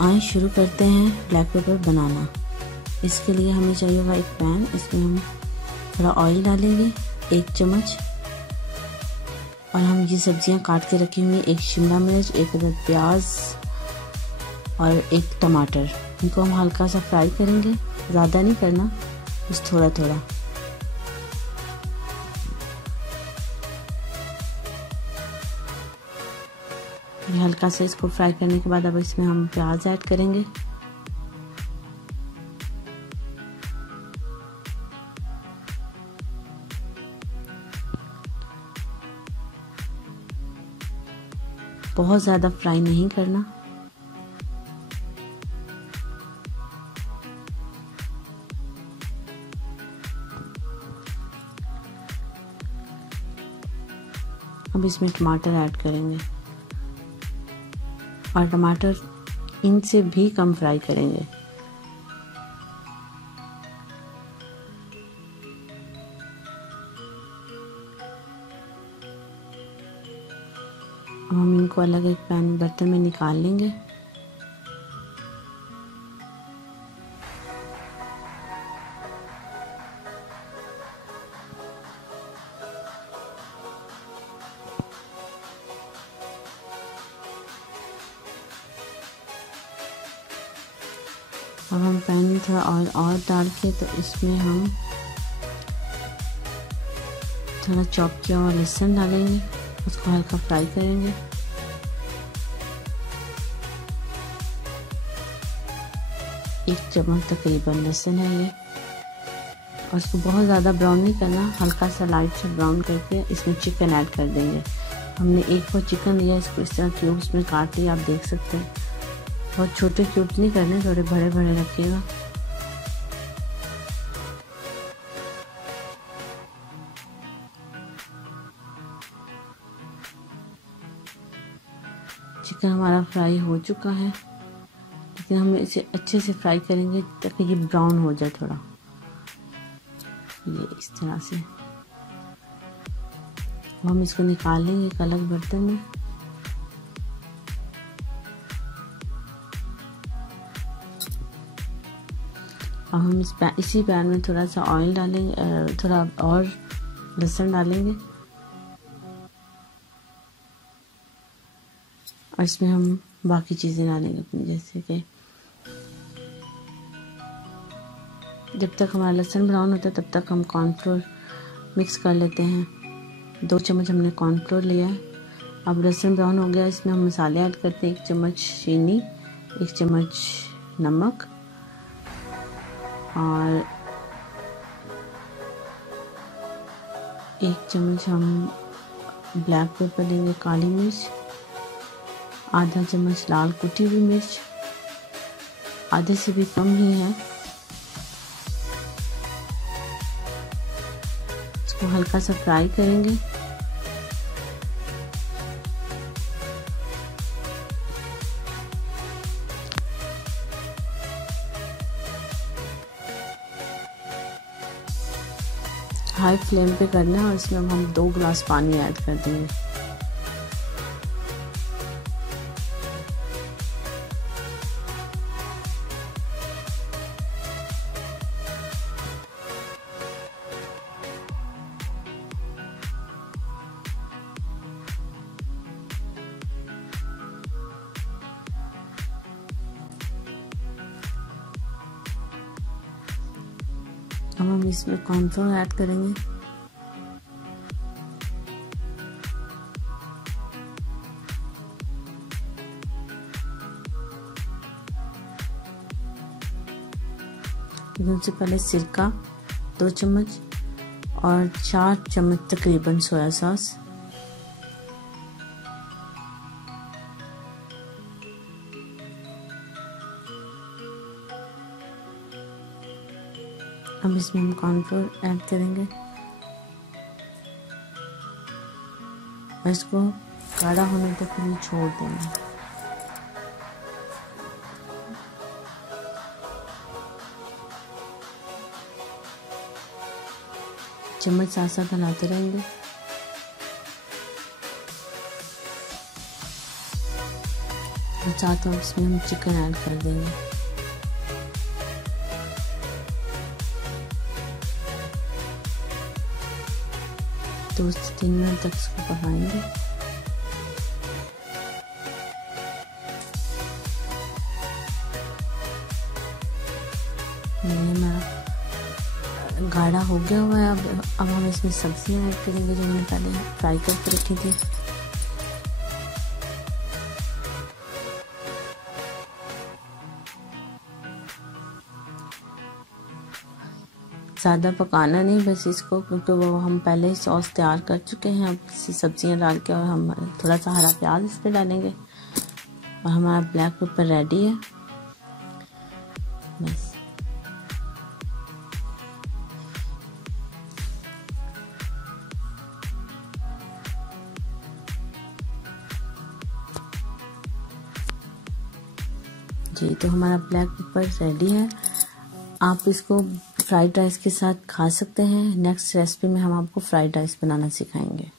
आइए शुरू करते हैं ब्लैक पेपर बनाना। इसके लिए हमें चाहिए होगा एक पैन। इसमें हम थोड़ा ऑयल डालेंगे, 1 चम्मच। और हम ये सब्जियां काट के रखी हुई हैं, 1 शिमला मिर्च, 1 अदद प्याज और 1 टमाटर। इनको हम हल्का सा फ्राई करेंगे, ज़्यादा नहीं करना, बस थोड़ा थोड़ा। हल्का से इसको फ्राई करने के बाद अब इसमें हम प्याज ऐड करेंगे। बहुत ज़्यादा फ्राई नहीं करना। अब इसमें टमाटर ऐड करेंगे और टमाटर इनसे भी कम फ्राई करेंगे। अब हम इनको अलग एक पैन बर्तन में निकाल लेंगे। अब हम पैन में थोड़ा ऑयल और डाल के तो इसमें हम थोड़ा चॉप किया हुआ लहसुन डालेंगे, उसको हल्का फ्राई करेंगे। एक चम्मच तकरीबन लहसुन है ये, और इसको बहुत ज़्यादा ब्राउन नहीं करना, हल्का सा लाइट से ब्राउन करके इसमें चिकन ऐड कर देंगे। हमने 1 को चिकन लिया, इसको इस तरह क्यूब्स में काट लिया, आप देख सकते हैं। बहुत छोटे क्यूब्स नहीं करने, थोड़े बड़े बड़े रखिएगा। चिकन हमारा फ्राई हो चुका है, लेकिन हम इसे अच्छे से फ्राई करेंगे ताकि ये ब्राउन हो जाए थोड़ा, ये इस तरह से। हम इसको निकाल लेंगे एक अलग बर्तन में। अब हम इसी पैन में थोड़ा सा ऑयल डालेंगे, थोड़ा और लहसुन डालेंगे, और इसमें हम बाकी चीज़ें डालेंगे अपनी, जैसे कि जब तक हमारा लहसुन ब्राउन होता है तब तक हम कॉर्नफ्लोर मिक्स कर लेते हैं। 2 चम्मच हमने कॉर्नफ्लोर लिया है। अब लहसुन ब्राउन हो गया, इसमें हम मसाले ऐड करते हैं। 1 चम्मच चीनी, 1 चम्मच नमक, और 1 चम्मच हम ब्लैक पेपर लेंगे, काली मिर्च, आधा चम्मच लाल कुटी हुई मिर्च, आधे से भी कम ही है। इसको हल्का सा फ्राई करेंगे। हाई फ्लेम पे करना है, और इसमें हम 2 गिलास पानी ऐड कर देंगे। अब हम इसमें कॉर्नफ्लोर ऐड करेंगे। सबसे पहले सिरका 2 चम्मच और 4 चम्मच तकरीबन सोया सॉस। अब इसमें हम कॉर्नफ्लोर ऐड करेंगे और इसको गाढ़ा होने तक के लिए छोड़ देंगे। चम्मच साथ साथ हिलाते रहेंगे। साथ हम इसमें चिकन ऐड कर देंगे। तो 3 मिनट तक इसको पकाएंगे। ये हमारा गाढ़ा हो गया हुआ है। अब हम इसमें सब्जियां ऐड करेंगे जो हमने पहले फ्राई करके रखी थी। ज़्यादा पकाना नहीं, बस इसको, क्योंकि वो हम पहले ही सॉस तैयार कर चुके हैं। अब इसी सब्जियां डाल के और हम थोड़ा सा हरा प्याज इस पर डालेंगे और हमारा ब्लैक पेपर रेडी है। बस जी, तो हमारा ब्लैक पेपर रेडी है। आप इसको फ्राइड राइस के साथ खा सकते हैं। नेक्स्ट रेसिपी में हम आपको फ्राइड राइस बनाना सिखाएंगे।